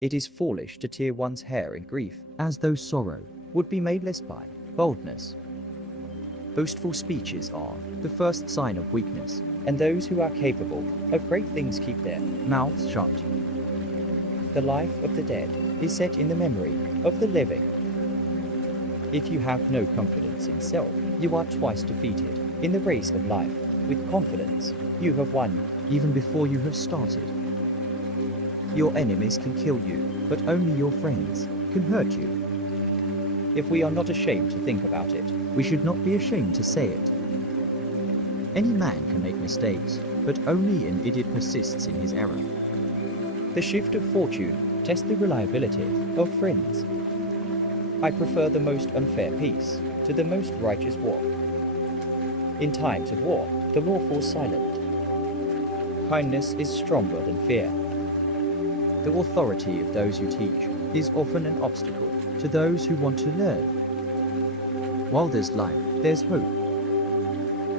It is foolish to tear one's hair in grief, as though sorrow would be made less by boldness. Boastful speeches are the first sign of weakness, and those who are capable of great things keep their mouths shut. The life of the dead is set in the memory of the living. If you have no confidence in self, you are twice defeated in the race of life. With confidence, you have won even before you have started. Your enemies can kill you, but only your friends can hurt you. If we are not ashamed to think about it, we should not be ashamed to say it. Any man can make mistakes, but only an idiot persists in his error. The shift of fortune tests the reliability of friends. I prefer the most unfair peace to the most righteous war. In times of war, the law falls silent. Kindness is stronger than fear. The authority of those who teach is often an obstacle to those who want to learn. While there's life, there's hope.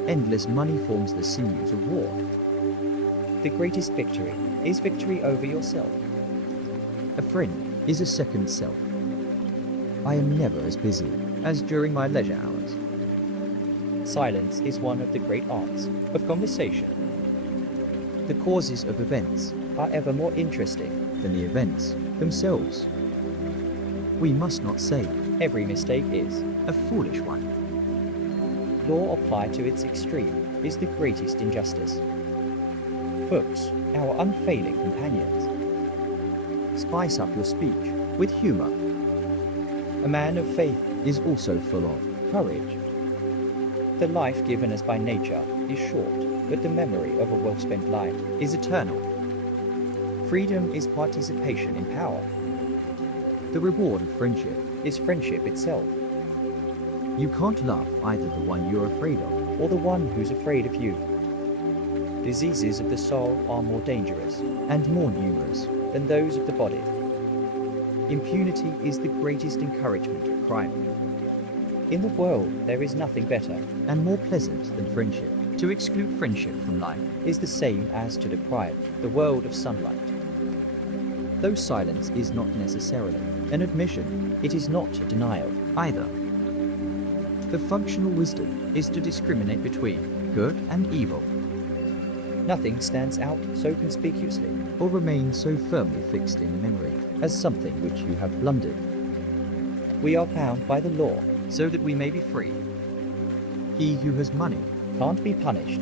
Endless money forms the sinews of war. The greatest victory is victory over yourself. A friend is a second self. I am never as busy as during my leisure hours. Silence is one of the great arts of conversation. The causes of events are ever more interesting than the events themselves. We must not say every mistake is a foolish one. Law applied to its extreme is the greatest injustice. Books, our unfailing companions. Spice up your speech with humor. A man of faith is also full of courage. The life given us by nature is short, but the memory of a well-spent life is eternal. Freedom is participation in power. The reward of friendship is friendship itself. You can't love either the one you're afraid of or the one who's afraid of you. Diseases of the soul are more dangerous and more numerous than those of the body. Impunity is the greatest encouragement of crime. In the world, there is nothing better and more pleasant than friendship. To exclude friendship from life is the same as to deprive the world of sunlight. Though silence is not necessarily an admission, it is not a denial either. The functional wisdom is to discriminate between good and evil. Nothing stands out so conspicuously or remains so firmly fixed in the memory as something which you have blundered. We are bound by the law so that we may be free. He who has money can't be punished.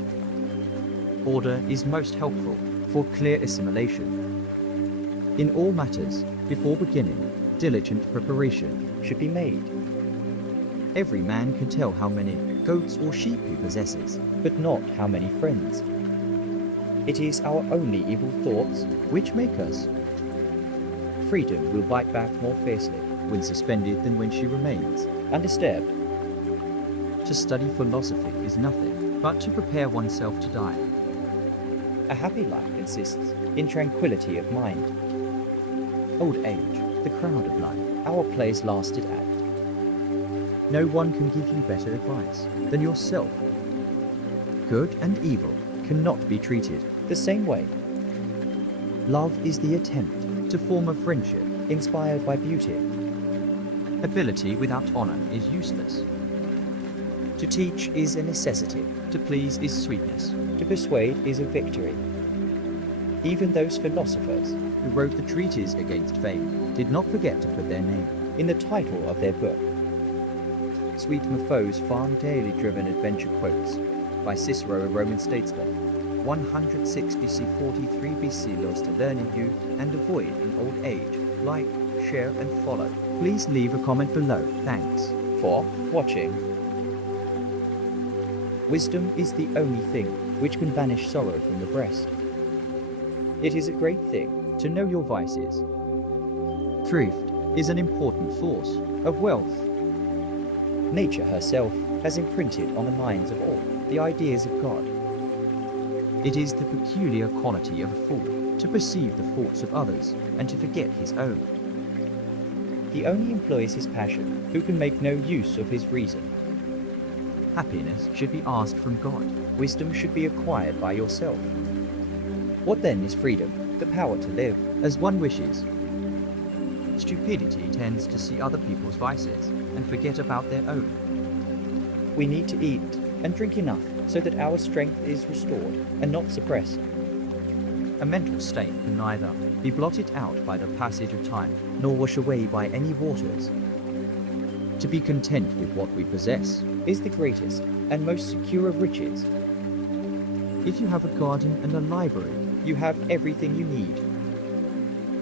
Order is most helpful for clear assimilation. In all matters, before beginning, diligent preparation should be made. Every man can tell how many goats or sheep he possesses, but not how many friends. It is our only evil thoughts which make us. Freedom will bite back more fiercely when suspended than when she remains undisturbed. To study philosophy is nothing but to prepare oneself to die. A happy life consists in tranquility of mind. Old age, the crowd of life, our play's lasted act. No one can give you better advice than yourself. Good and evil cannot be treated the same way. Love is the attempt to form a friendship inspired by beauty. Ability without honor is useless. To teach is a necessity. To please is sweetness. To persuade is a victory. Even those philosophers who wrote the treatise against fame did not forget to put their name in the title of their book. Sweet MoFo's farm daily driven adventure quotes by Cicero, a Roman statesman. 106 BC 43 BC laws to learn in youth and avoid in old age. Like, share and follow. Please leave a comment below. Thanks for watching. Wisdom is the only thing which can banish sorrow from the breast. It is a great thing to know your vices. Thrift is an important source of wealth. Nature herself has imprinted on the minds of all the ideas of God. It is the peculiar quality of a fool to perceive the faults of others and to forget his own. He only employs his passion who can make no use of his reason. Happiness should be asked from God. Wisdom should be acquired by yourself. What then is freedom? The power to live as one wishes. Stupidity tends to see other people's vices and forget about their own. We need to eat and drink enough so that our strength is restored and not suppressed. A mental state can neither be blotted out by the passage of time nor washed away by any waters. To be content with what we possess is the greatest and most secure of riches. If you have a garden and a library, you have everything you need.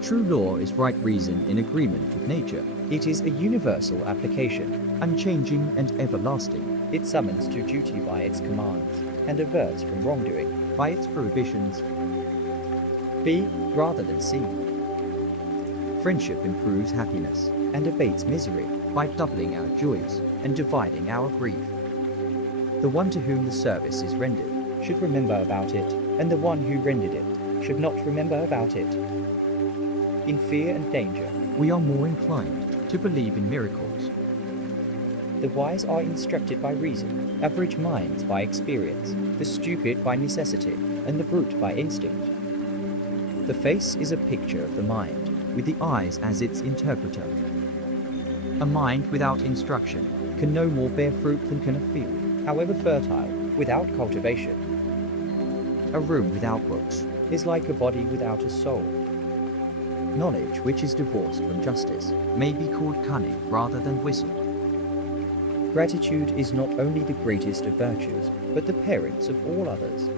True law is right reason in agreement with nature. It is a universal application, unchanging and everlasting. It summons to duty by its commands, and averts from wrongdoing by its prohibitions. Be rather than see. Friendship improves happiness and abates misery by doubling our joys and dividing our grief. The one to whom the service is rendered should remember about it, and the one who rendered it should not remember about it. In fear and danger, we are more inclined to believe in miracles. The wise are instructed by reason, average minds by experience, the stupid by necessity, and the brute by instinct. The face is a picture of the mind, with the eyes as its interpreter. A mind without instruction can no more bear fruit than can a field, however fertile, without cultivation. A room without books is like a body without a soul. Knowledge which is divorced from justice may be called cunning rather than whistle. Gratitude is not only the greatest of virtues, but the parent of all others.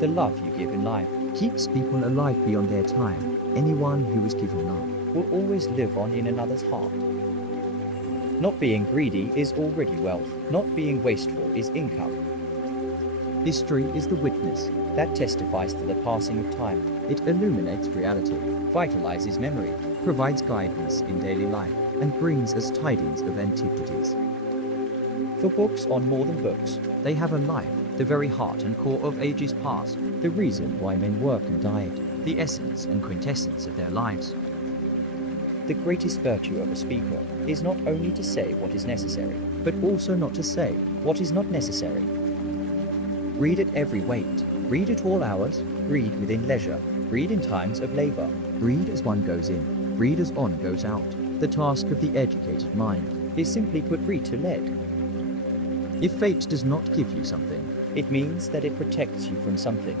The love you give in life keeps people alive beyond their time. Anyone who is given love will always live on in another's heart. Not being greedy is already wealth. Not being wasteful is income. History is the witness that testifies to the passing of time. It illuminates reality, vitalizes memory, provides guidance in daily life, and brings us tidings of antiquities. For books are more than books. They have a life, the very heart and core of ages past, the reason why men work and died, the essence and quintessence of their lives. The greatest virtue of a speaker is not only to say what is necessary, but also not to say what is not necessary. Read at every weight, read at all hours, read within leisure, read in times of labor, read as one goes in, read as on goes out. The task of the educated mind is simply put read to lead. If fate does not give you something, it means that it protects you from something.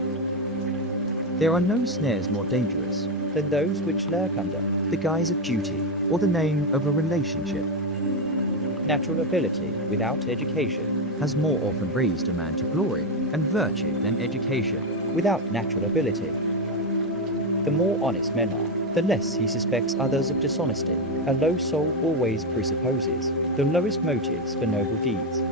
There are no snares more dangerous than those which lurk under the guise of duty or the name of a relationship. Natural ability without education has more often raised a man to glory and virtue than education without natural ability. The more honest men are, the less he suspects others of dishonesty. A low soul always presupposes the lowest motives for noble deeds.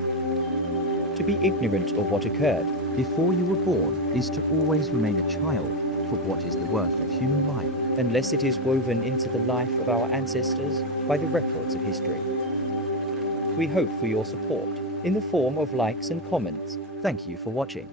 To be ignorant of what occurred before you were born is to always remain a child, for what is the worth of human life, unless it is woven into the life of our ancestors by the records of history. We hope for your support in the form of likes and comments. Thank you for watching.